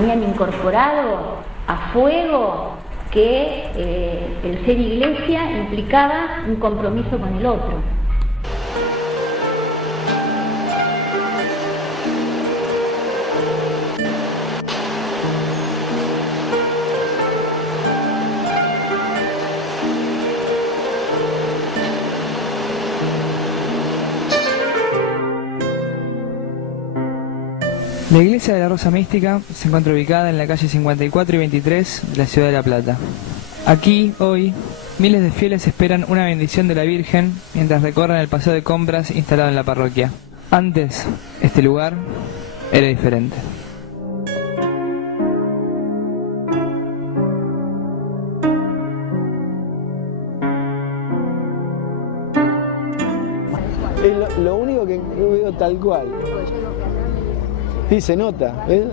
tenían incorporado a fuego que el ser iglesia implicaba un compromiso con el otro. La iglesia de la Rosa Mística se encuentra ubicada en la calle 54 y 23 de la ciudad de La Plata. Aquí, hoy, miles de fieles esperan una bendición de la Virgen mientras recorren el paseo de compras instalado en la parroquia. Antes, este lugar era diferente. Es lo único que veo tal cual. Sí, se nota, ¿ves?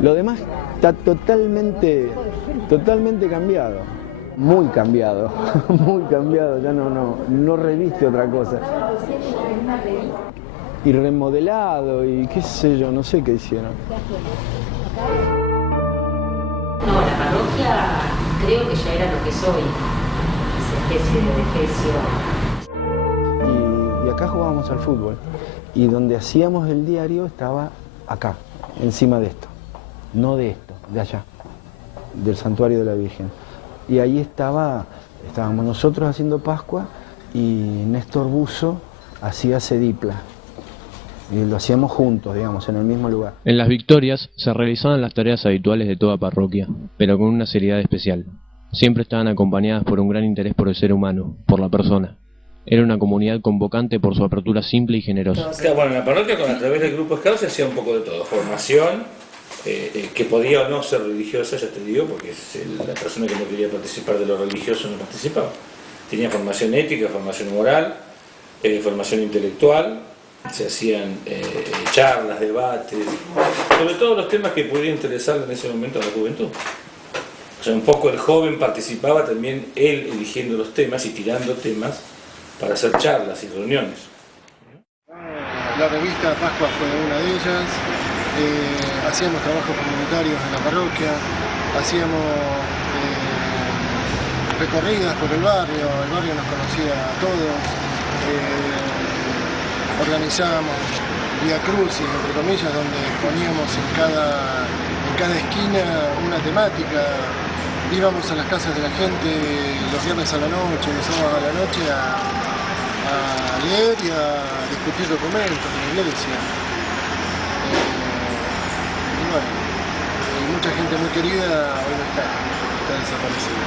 Lo demás está totalmente cambiado. Muy cambiado, ya no reviste otra cosa. Y remodelado y qué sé yo, no sé qué hicieron. No, la parroquia creo que ya era lo que es hoy, esa especie de edificio. Y acá jugábamos al fútbol. Y donde hacíamos el diario estaba acá, encima de esto. No de esto, de allá, del santuario de la Virgen. Y ahí estábamos nosotros haciendo Pascua y Néstor Buzo hacía Cedipla. Y lo hacíamos juntos, digamos, en el mismo lugar. En las victorias se realizaban las tareas habituales de toda parroquia, pero con una seriedad especial. Siempre estaban acompañadas por un gran interés por el ser humano, por la persona. Era una comunidad convocante por su apertura simple y generosa. Bueno, en la parroquia, a través del grupo Scout se hacía un poco de todo. Formación, que podía o no ser religiosa, ya te digo, porque la persona que no quería participar de lo religioso no participaba. Tenía formación ética, formación moral, formación intelectual, se hacían charlas, debates, sobre todos los temas que pudieran interesarle en ese momento a la juventud. O sea, un poco el joven participaba también, él eligiendo los temas y tirando temas para hacer charlas y reuniones. La revista Pascua fue una de ellas. Hacíamos trabajos comunitarios en la parroquia, hacíamos recorridas por el barrio nos conocía a todos, organizábamos vía crucis, entre comillas, donde poníamos en cada esquina una temática, íbamos a las casas de la gente los viernes a la noche, los sábados a la noche a leer y a discutir documentos en la iglesia. Bueno, y mucha gente muy querida hoy no está desaparecida.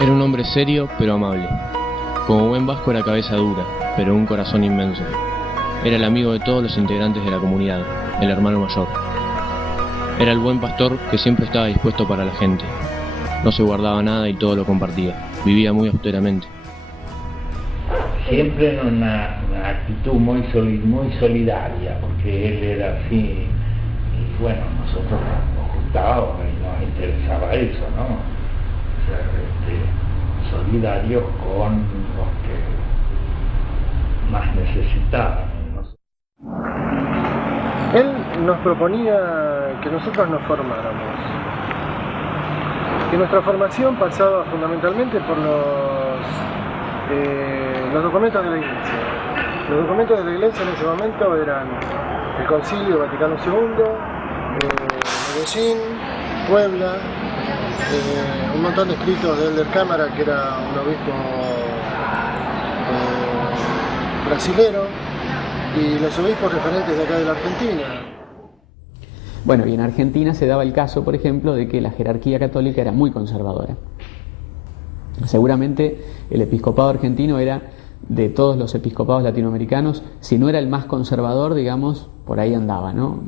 Era un hombre serio pero amable. Como buen vasco era cabeza dura, pero un corazón inmenso. Era el amigo de todos los integrantes de la comunidad, el hermano mayor. Era el buen pastor que siempre estaba dispuesto para la gente. No se guardaba nada y todo lo compartía. Vivía muy austeramente. Siempre en una actitud muy solidaria, porque él era así. Y bueno, nosotros nos juntábamos y nos interesaba eso, ¿no? Ser solidarios con los que más necesitaban. Él nos proponía que nosotros nos formáramos, que nuestra formación pasaba fundamentalmente por los documentos de la Iglesia. Los documentos de la Iglesia en ese momento eran el Concilio Vaticano II, Medellín, Puebla, un montón de escritos de Elder Cámara, que era un obispo brasilero, y los obispos referentes de acá de la Argentina. Bueno, y en Argentina se daba el caso, por ejemplo, de que la jerarquía católica era muy conservadora. Seguramente el episcopado argentino era, de todos los episcopados latinoamericanos, si no era el más conservador, digamos, por ahí andaba, ¿no?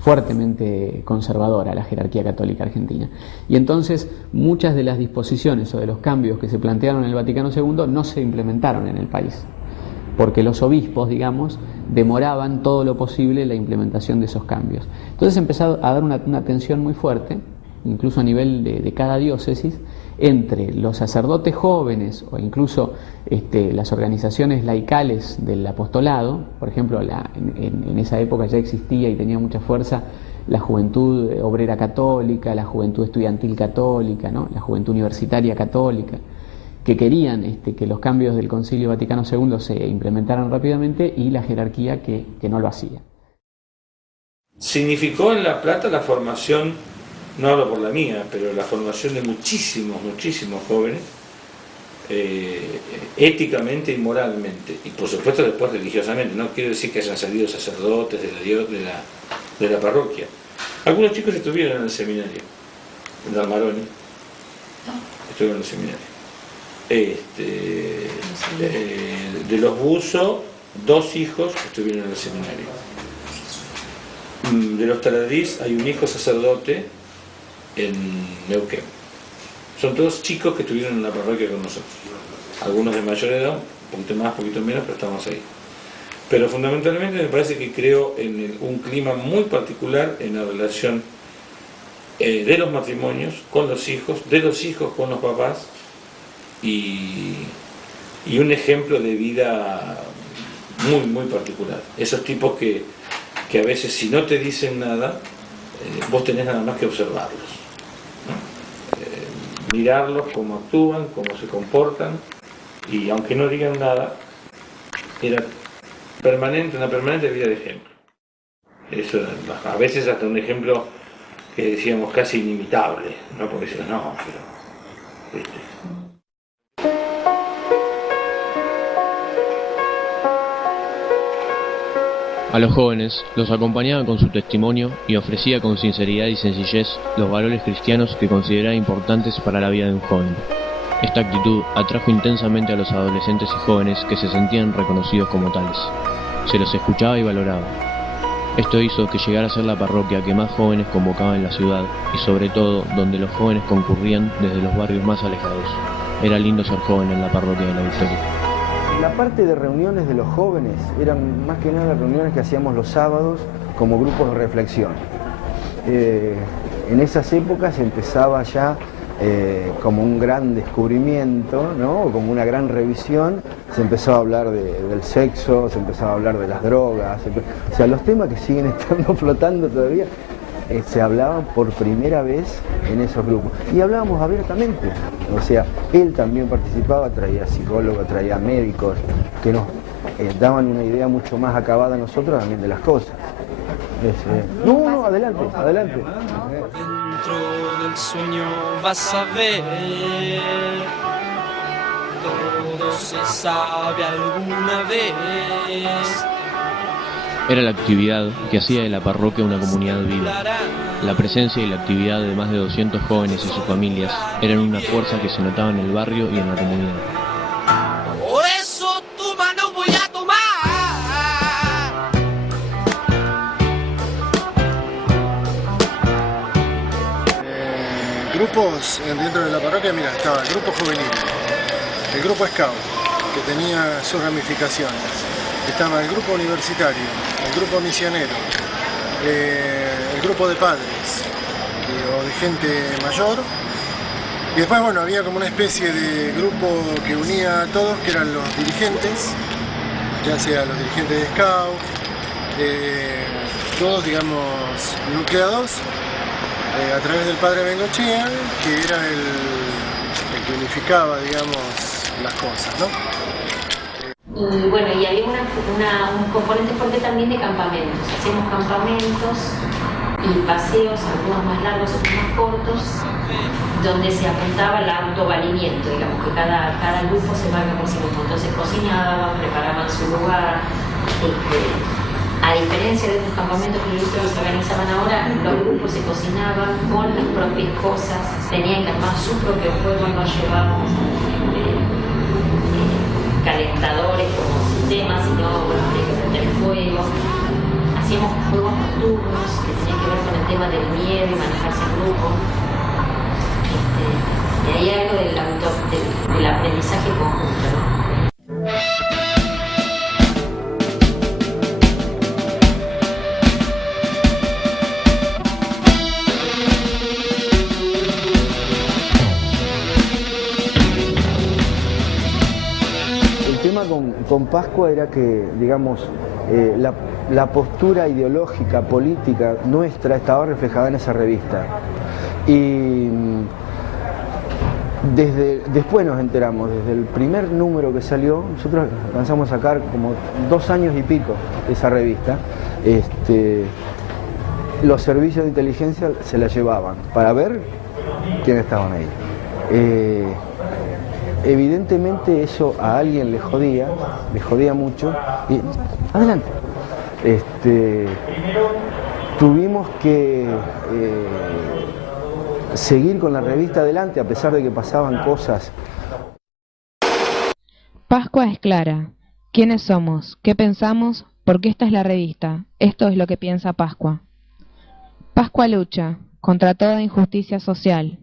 Fuertemente conservadora la jerarquía católica argentina. Y entonces muchas de las disposiciones o de los cambios que se plantearon en el Vaticano II no se implementaron en el país. porque los obispos, digamos, demoraban todo lo posible la implementación de esos cambios. Entonces empezó a dar una tensión muy fuerte, incluso a nivel de cada diócesis, entre los sacerdotes jóvenes o incluso las organizaciones laicales del apostolado. Por ejemplo, en esa época ya existía y tenía mucha fuerza la juventud obrera católica, la juventud estudiantil católica, ¿no? La juventud universitaria católica, que querían que los cambios del Concilio Vaticano II se implementaran rápidamente, y la jerarquía que no lo hacía. Significó en La Plata la formación, no hablo por la mía, pero la formación de muchísimos jóvenes, éticamente y moralmente, y por supuesto después religiosamente. No quiero decir que hayan salido sacerdotes de la parroquia. Algunos chicos estuvieron en el seminario, en Dalmaroni, estuvieron en el seminario. De los Buzo, 2 hijos estuvieron en el seminario. De los Taladriz hay un hijo sacerdote en Neuquén. Son todos chicos que estuvieron en la parroquia con nosotros. Algunos de mayor edad, un poquito más, un poquito menos, pero estamos ahí. Pero fundamentalmente me parece que creo en un clima muy particular en la relación de los matrimonios con los hijos, de los hijos con los papás, y un ejemplo de vida muy particular. Esos tipos que a veces, si no te dicen nada, vos tenés nada más que observarlos, ¿no? Mirarlos, cómo actúan, cómo se comportan, y aunque no digan nada, era una permanente vida de ejemplo. Eso, a veces hasta un ejemplo que decíamos casi inimitable, ¿no? Porque decíamos, no, pero... A los jóvenes los acompañaba con su testimonio y ofrecía con sinceridad y sencillez los valores cristianos que consideraba importantes para la vida de un joven. Esta actitud atrajo intensamente a los adolescentes y jóvenes que se sentían reconocidos como tales. Se los escuchaba y valoraba. Esto hizo que llegara a ser la parroquia que más jóvenes convocaba en la ciudad, y sobre todo donde los jóvenes concurrían desde los barrios más alejados. Era lindo ser joven en la parroquia de la Victoria. La parte de reuniones de los jóvenes eran más que nada reuniones que hacíamos los sábados como grupos de reflexión. En esas épocas empezaba ya como un gran descubrimiento, ¿no? Como una gran revisión. Se empezó a hablar del sexo, se empezó a hablar de las drogas, o sea, los temas que siguen estando flotando todavía, se hablaban por primera vez en esos grupos. Y hablábamos abiertamente, o sea, él también participaba, traía psicólogos, traía médicos, que nos daban una idea mucho más acabada a nosotros también de las cosas. No, adelante. Dentro del sueño vas a ver, todo se sabe alguna vez. Era la actividad que hacía de la parroquia una comunidad viva. La presencia y la actividad de más de 200 jóvenes y sus familias eran una fuerza que se notaba en el barrio y en la comunidad. Por eso tu mano voy a tomar. Grupos dentro de la parroquia, mira, estaba el grupo juvenil, el grupo scout, que tenía sus ramificaciones. Estaba el grupo universitario, el grupo misionero, el grupo de padres o de gente mayor. Y después, bueno, había como una especie de grupo que unía a todos, que eran los dirigentes, ya sea los dirigentes de scout, todos, digamos, nucleados a través del padre Bengochea, que era el que unificaba, digamos, las cosas, ¿no? Y bueno, y había un componente fuerte también de campamentos. Hacíamos campamentos y paseos, algunos más largos, otros más cortos, donde se apuntaba al autovalimiento, digamos, que cada grupo se marca por sí mismo. Entonces cocinaban, preparaban su lugar. A diferencia de estos campamentos que se organizaban ahora, los grupos se cocinaban con las propias cosas, tenían que armar su propio fuego, no llevábamos calentadores como sistemas, sino había que prender fuego. Hacíamos juegos nocturnos que tenían que ver con el tema del miedo y manejarse en grupo. Y ahí hay algo del aprendizaje conjunto, ¿no? con Pascua era que, digamos, la postura ideológica, política nuestra estaba reflejada en esa revista. Y después nos enteramos, desde el primer número que salió, nosotros alcanzamos a sacar como 2 años y pico esa revista. Los servicios de inteligencia se la llevaban para ver quiénes estaban ahí. Evidentemente eso a alguien le jodía mucho. Y adelante. Tuvimos que seguir con la revista adelante a pesar de que pasaban cosas. Pascua es clara. ¿Quiénes somos? ¿Qué pensamos? Porque esta es la revista. Esto es lo que piensa Pascua. Pascua lucha contra toda injusticia social.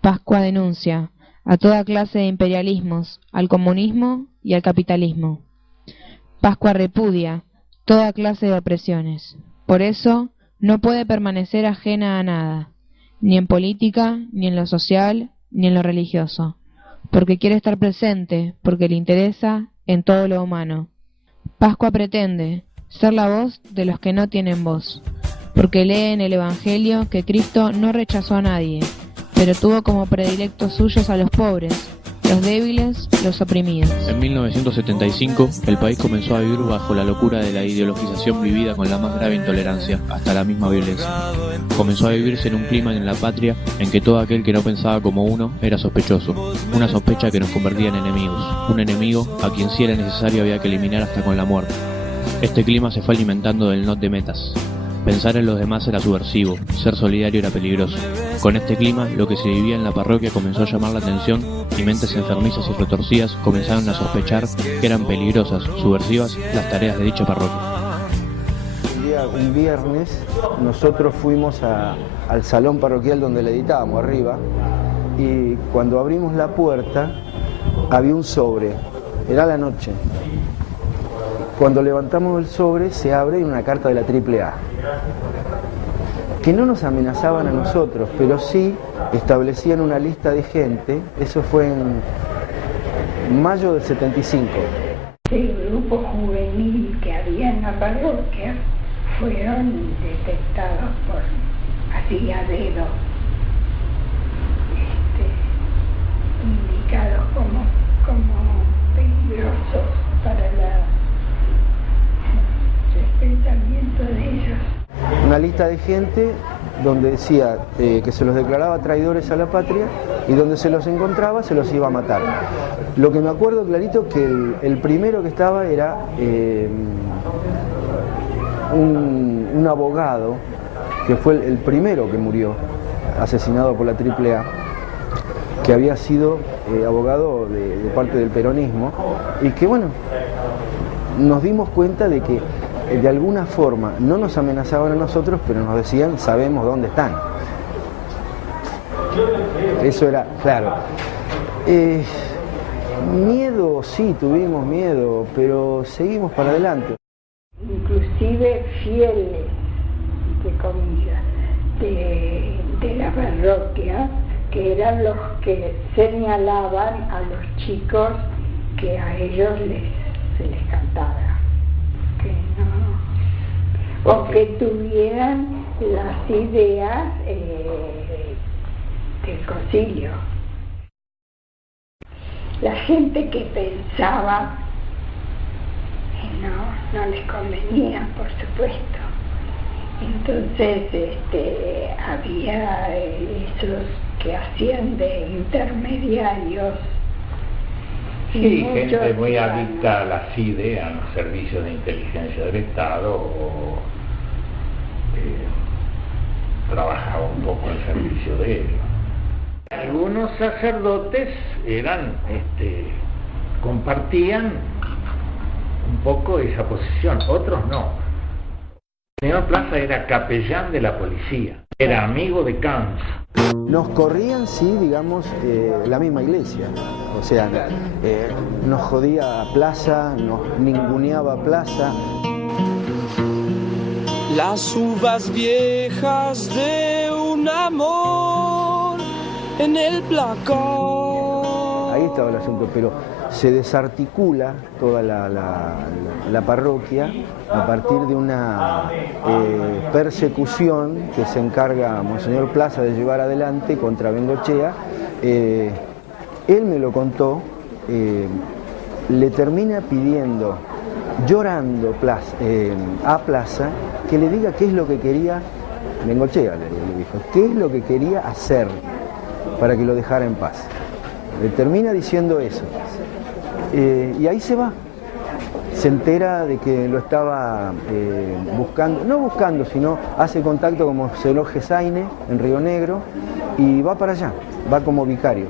Pascua denuncia a toda clase de imperialismos, al comunismo y al capitalismo. Pascua repudia toda clase de opresiones. Por eso no puede permanecer ajena a nada, ni en política, ni en lo social, ni en lo religioso, porque quiere estar presente, porque le interesa en todo lo humano. Pascua pretende ser la voz de los que no tienen voz, porque lee en el Evangelio que Cristo no rechazó a nadie, pero tuvo como predilectos suyos a los pobres, los débiles, los oprimidos. En 1975, el país comenzó a vivir bajo la locura de la ideologización vivida con la más grave intolerancia, hasta la misma violencia. Comenzó a vivirse en un clima en la patria en que todo aquel que no pensaba como uno era sospechoso, una sospecha que nos convertía en enemigos, un enemigo a quien si era necesario había que eliminar hasta con la muerte. Este clima se fue alimentando del no te metas. Pensar en los demás era subversivo, ser solidario era peligroso. Con este clima, lo que se vivía en la parroquia comenzó a llamar la atención y mentes enfermizas y retorcidas comenzaron a sospechar que eran peligrosas, subversivas, las tareas de dicha parroquia. Un viernes nosotros fuimos al salón parroquial donde le editábamos arriba y cuando abrimos la puerta había un sobre, era la noche. Cuando levantamos el sobre se abre una carta de la AAA, que no nos amenazaban a nosotros, pero sí establecían una lista de gente. Eso fue en mayo del 75. El grupo juvenil que había en la parroquia fueron detectados así a dedo, indicados como peligrosos para el pensamiento de ellos. Una lista de gente donde decía que se los declaraba traidores a la patria y donde se los encontraba se los iba a matar. Lo que me acuerdo clarito que el primero que estaba era un abogado que fue el primero que murió, asesinado por la AAA, que había sido abogado de parte del peronismo y que bueno, nos dimos cuenta de que de alguna forma no nos amenazaban a nosotros, pero nos decían, sabemos dónde están. Eso era, claro. Miedo, sí, tuvimos miedo, pero seguimos para adelante. Inclusive fieles, entre comillas, de la parroquia, que eran los que señalaban a los chicos que a ellos se les cantaba. Que no, o que tuvieran las ideas del concilio. La gente que pensaba no les convenía, por supuesto. Entonces había esos que hacían de intermediarios. Sí, gente muy adicta a la CIDE, a los servicios de inteligencia del Estado, o trabajaba un poco al servicio de ellos. Algunos sacerdotes compartían un poco esa posición, otros no. El señor Plaza era capellán de la policía, era amigo de Camps. Nos corrían, sí, digamos, la misma iglesia. O sea, nos jodía a Plaza, nos ninguneaba a Plaza. Las uvas viejas de un amor en el placar. Ahí estaba el asunto, pero se desarticula toda la parroquia a partir de una persecución que se encarga Monseñor Plaza de llevar adelante contra Bengochea. Él me lo contó, le termina pidiendo, llorando a Plaza, que le diga qué es lo que quería, Bengochea le dijo, qué es lo que quería hacer para que lo dejara en paz. Le termina diciendo eso. Y ahí se va. Se entera de que lo estaba buscando, no buscando, sino hace contacto con Monseñor Gesaine en Río Negro y va para allá, va como vicario.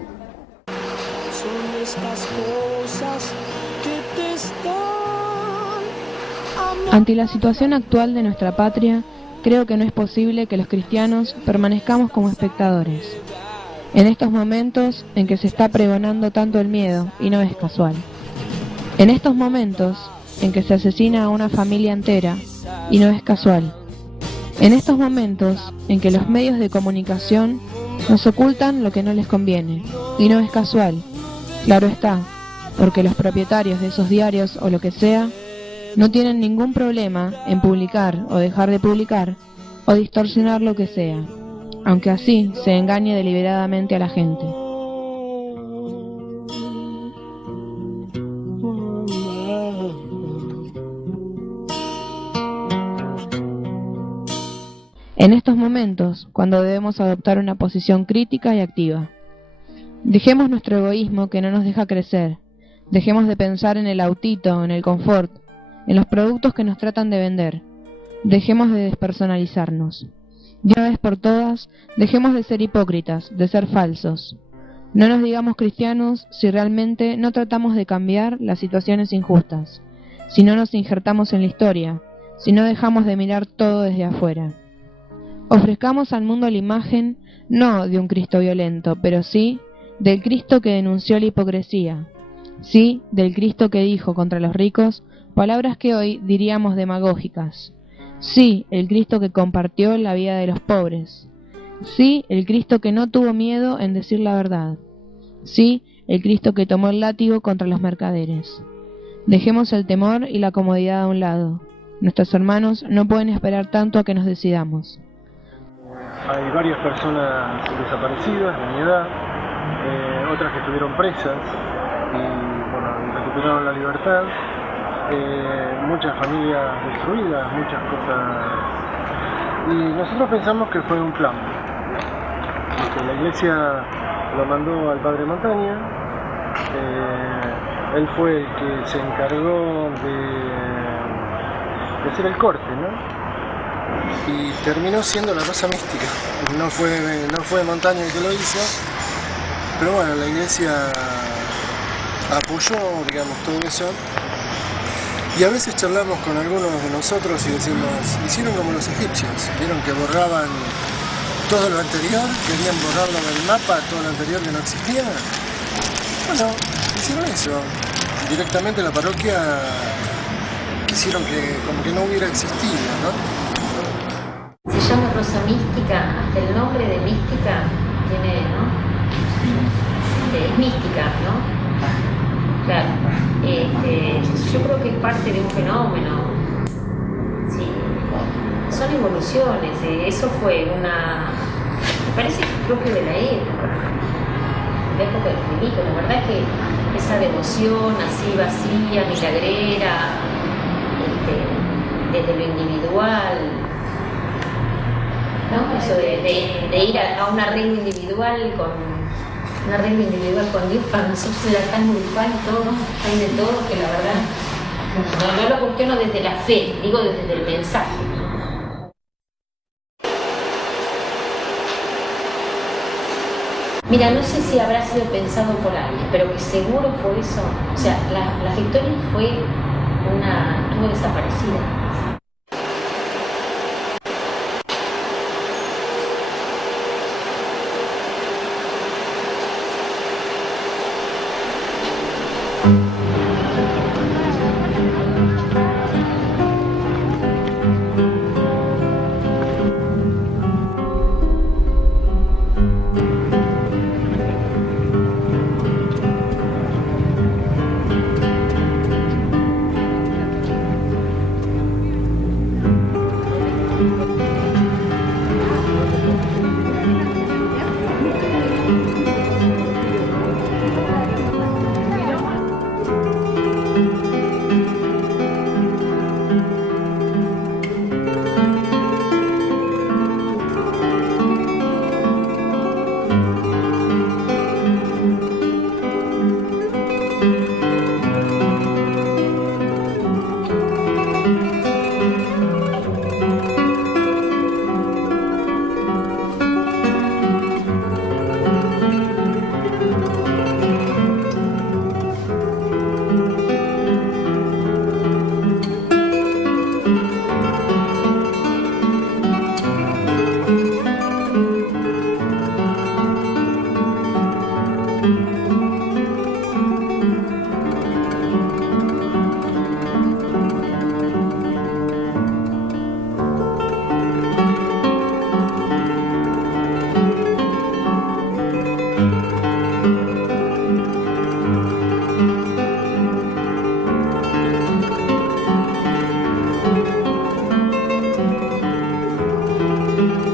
Son estas cosas que te están amando. Ante la situación actual de nuestra patria, creo que no es posible que los cristianos permanezcamos como espectadores. En estos momentos en que se está pregonando tanto el miedo, y no es casual. En estos momentos en que se asesina a una familia entera, y no es casual. En estos momentos en que los medios de comunicación nos ocultan lo que no les conviene, y no es casual. Claro está, porque los propietarios de esos diarios o lo que sea, no tienen ningún problema en publicar o dejar de publicar o distorsionar lo que sea, aunque así se engañe deliberadamente a la gente. En estos momentos, cuando debemos adoptar una posición crítica y activa. Dejemos nuestro egoísmo que no nos deja crecer, dejemos de pensar en el autito, en el confort, en los productos que nos tratan de vender, dejemos de despersonalizarnos. De una vez por todas, dejemos de ser hipócritas, de ser falsos. No nos digamos cristianos si realmente no tratamos de cambiar las situaciones injustas, si no nos injertamos en la historia, si no dejamos de mirar todo desde afuera. Ofrezcamos al mundo la imagen, no de un Cristo violento, pero sí del Cristo que denunció la hipocresía, sí del Cristo que dijo contra los ricos palabras que hoy diríamos demagógicas, sí el Cristo que compartió la vida de los pobres, sí el Cristo que no tuvo miedo en decir la verdad, sí el Cristo que tomó el látigo contra los mercaderes. Dejemos el temor y la comodidad a un lado. Nuestros hermanos no pueden esperar tanto a que nos decidamos. Hay varias personas desaparecidas de mi edad, otras que estuvieron presas y bueno, recuperaron la libertad, muchas familias destruidas, muchas cosas. Y nosotros pensamos que fue un plan. Que la iglesia lo mandó al Padre Montaña, él fue el que se encargó de hacer el corte, ¿no? Y terminó siendo la cosa mística. No fue Montaña el que lo hizo, pero bueno, la iglesia apoyó, digamos, todo eso. Y a veces charlamos con algunos de nosotros y decimos, hicieron como los egipcios, vieron que borraban todo lo anterior, querían borrarlo del mapa, todo lo anterior que no existía. Bueno, hicieron eso. Directamente la parroquia hicieron que como que no hubiera existido, ¿no? Se llama Rosa Mística, hasta el nombre de mística tiene, ¿no? Es mística, ¿no? Claro. Yo creo que es parte de un fenómeno. Sí. Son evoluciones. Eso fue me parece propio de la época de los primitos. La verdad es que esa devoción así vacía, milagrera, desde lo individual, ¿no? Eso de ir a un arreglo individual con Dios, para nosotros era tan grupal todo, hay de todo, que la verdad no lo cuestiono desde la fe, digo desde el mensaje. Mira, no sé si habrá sido pensado por alguien, pero que seguro fue eso. O sea, la Victoria estuvo desaparecida. Thank you.